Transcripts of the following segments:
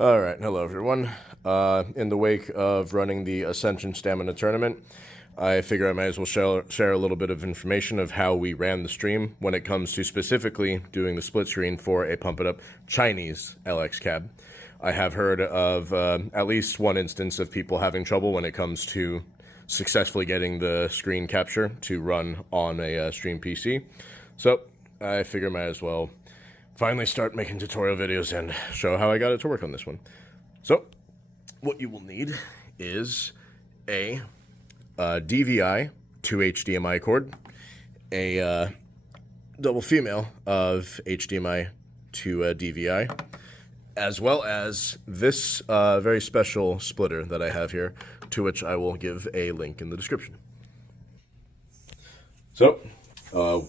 Alright, hello everyone. In the wake of running the Ascension Stamina Tournament, I figure I might as well share a little bit of information of how we ran the stream when it comes to specifically doing the split screen for a Pump It Up Chinese LX cab. I have heard of at least one instance of people having trouble when it comes to successfully getting the screen capture to run on a stream PC. So I figure I might as well finally start making tutorial videos and show how I got it to work on this one. So what you will need is a DVI to HDMI cord, a double female of HDMI to DVI, as well as this very special splitter that I have here, to which I will give a link in the description. So,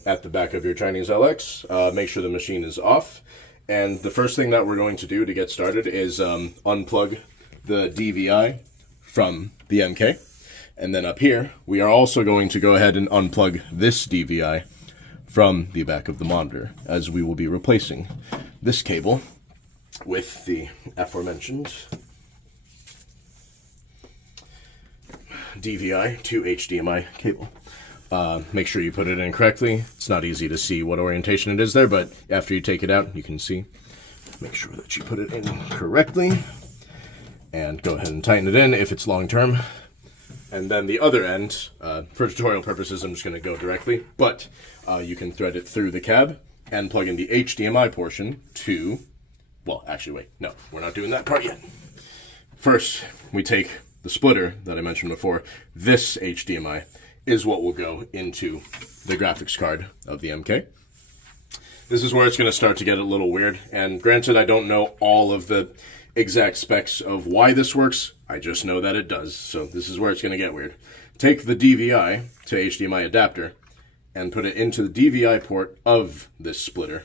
at the back of your Chinese LX, make sure the machine is off. And the first thing that we're going to do to get started is unplug the DVI from the MK. And then up here, we are also going to go ahead and unplug this DVI from the back of the monitor, as we will be replacing this cable with the aforementioned DVI to HDMI cable. Make sure you put it in correctly. It's not easy to see what orientation it is there, but after you take it out, you can see. Make sure that you put it in correctly, and go ahead and tighten it in if it's long term. And then the other end, for tutorial purposes, I'm just going to go directly, but you can thread it through the cab and plug in the HDMI portion to, well, actually, wait, no, we're not doing that part yet. First, we take the splitter that I mentioned before. This HDMI is what will go into the graphics card of the MK. This is where it's going to start to get a little weird, and granted, I don't know all of the exact specs of why this works. I just know that it does, so this is where it's going to get weird. Take the DVI to HDMI adapter and put it into the DVI port of this splitter.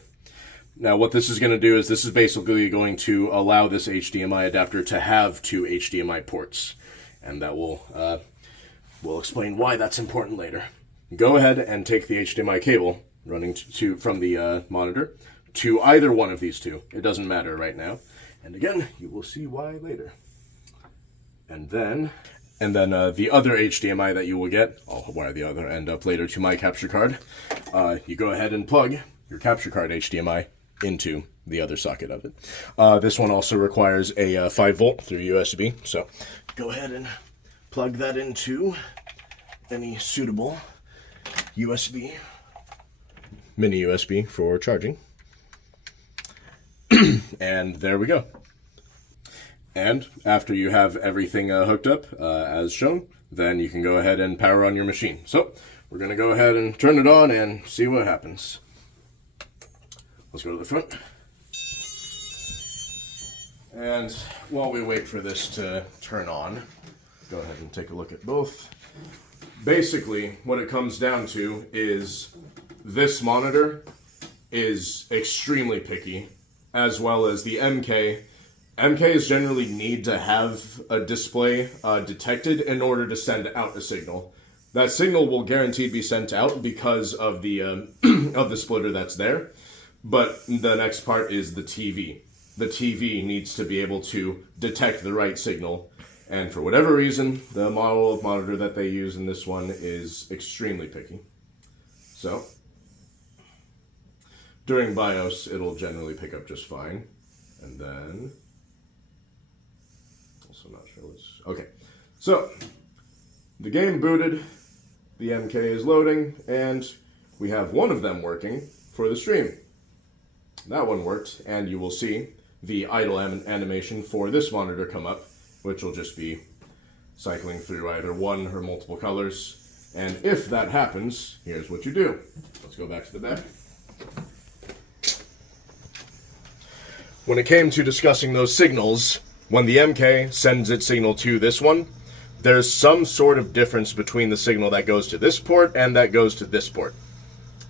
Now what this is going to do is this is basically going to allow this HDMI adapter to have two HDMI ports, and that will we'll explain why that's important later. Go ahead and take the HDMI cable running from the monitor to either one of these two. It doesn't matter right now. And again, you will see why later. And then the other HDMI that you will get, I'll wire the other end up later to my capture card. You go ahead and plug your capture card HDMI into the other socket of it. This one also requires a 5 volt through USB. So go ahead and plug that into any suitable USB, mini USB for charging. And there we go. And after you have everything hooked up as shown, then you can go ahead and power on your machine. So we're going to go ahead and turn it on and see what happens. Let's go to the front. And while we wait for this to turn on, go ahead and take a look at both. Basically, what it comes down to is this monitor is extremely picky, as well as the MK. MKs generally need to have a display detected in order to send out a signal. That signal will guaranteed be sent out because of the of the splitter that's there. But the next part is the TV. The TV needs to be able to detect the right signal. And for whatever reason, the model of monitor that they use in this one is extremely picky. So, during BIOS, it'll generally pick up just fine. And then, also not sure what's, okay. So, the game booted, the MK is loading, and we have one of them working for the stream. That one worked, and you will see the idle animation for this monitor come up, which will just be cycling through either one or multiple colors. And if that happens, here's what you do. Let's go back to the back. When it came to discussing those signals, when the MK sends its signal to this one, there's some sort of difference between the signal that goes to this port and that goes to this port.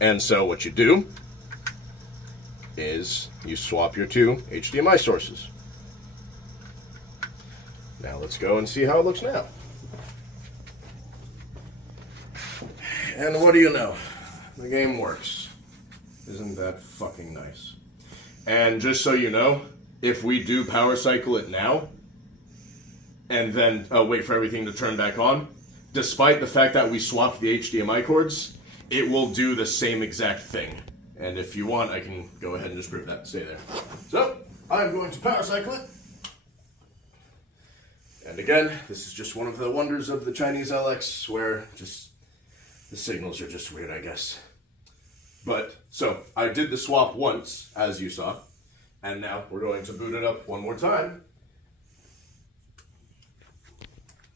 And so what you do is you swap your two HDMI sources. Now let's go and see how it looks now. And what do you know? The game works. Isn't that fucking nice? And just so you know, if we do power cycle it now, and then wait for everything to turn back on, despite the fact that we swapped the HDMI cords, it will do the same exact thing. And if you want, I can go ahead and just prove that. Stay there. So, I'm going to power cycle it. And again, this is just one of the wonders of the Chinese LX, where just the signals are just weird, I guess. But, so, I did the swap once, as you saw, and now we're going to boot it up one more time.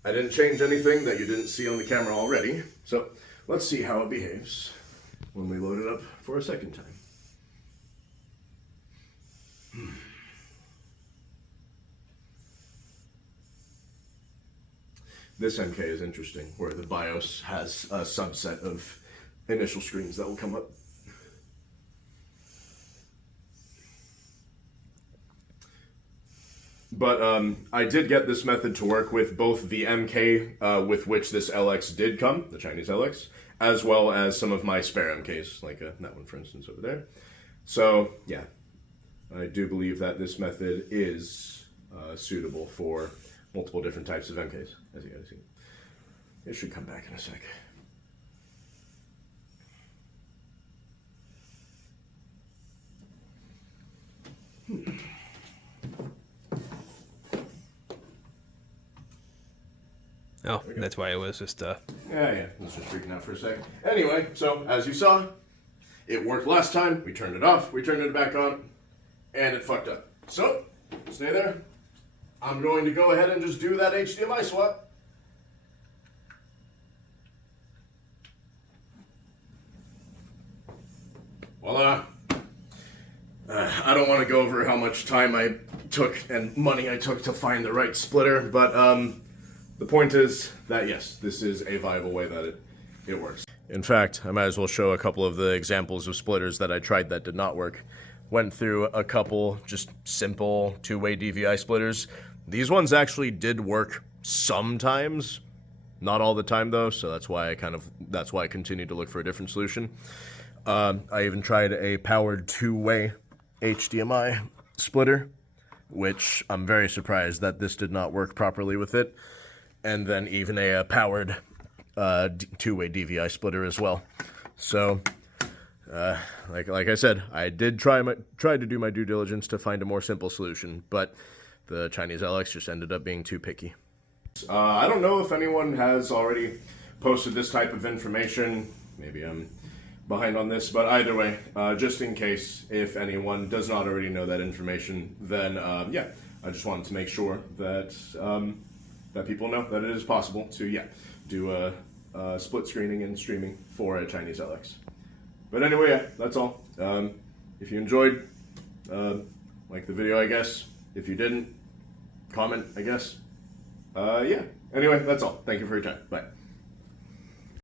I didn't change anything that you didn't see on the camera already, so let's see how it behaves when we load it up for a second time. This MK is interesting, where the BIOS has a subset of initial screens that will come up. But I did get this method to work with both the MK with which this LX did come, the Chinese LX, as well as some of my spare MKs, like that one, for instance, over there. So, yeah, I do believe that this method is suitable for multiple different types of MKs, as you guys see. It should come back in a sec. Oh, that's why it was just Yeah, it was just freaking out for a second. Anyway, so as you saw, it worked last time. We turned it off, we turned it back on, and it fucked up. So, stay there. I'm going to go ahead and just do that HDMI swap. Voila. I don't want to go over how much time I took and money I took to find the right splitter, but the point is that yes, this is a viable way that it works. In fact, I might as well show a couple of the examples of splitters that I tried that did not work. Went through a couple just simple two-way DVI splitters. These ones actually did work sometimes, not all the time though, so that's why I continued to look for a different solution. I even tried a powered two-way HDMI splitter, which I'm very surprised that this did not work properly with it. And then even a powered two-way DVI splitter as well. So, like I said, I did try to do my due diligence to find a more simple solution, but the Chinese LX just ended up being too picky. I don't know if anyone has already posted this type of information. Maybe I'm behind on this, but either way, just in case if anyone does not already know that information, then yeah, I just wanted to make sure that that people know that it is possible to do a split screening and streaming for a Chinese LX. But anyway, yeah, that's all. If you enjoyed, like the video, I guess. If you didn't, comment, I guess. Yeah. Anyway, that's all. Thank you for your time. Bye.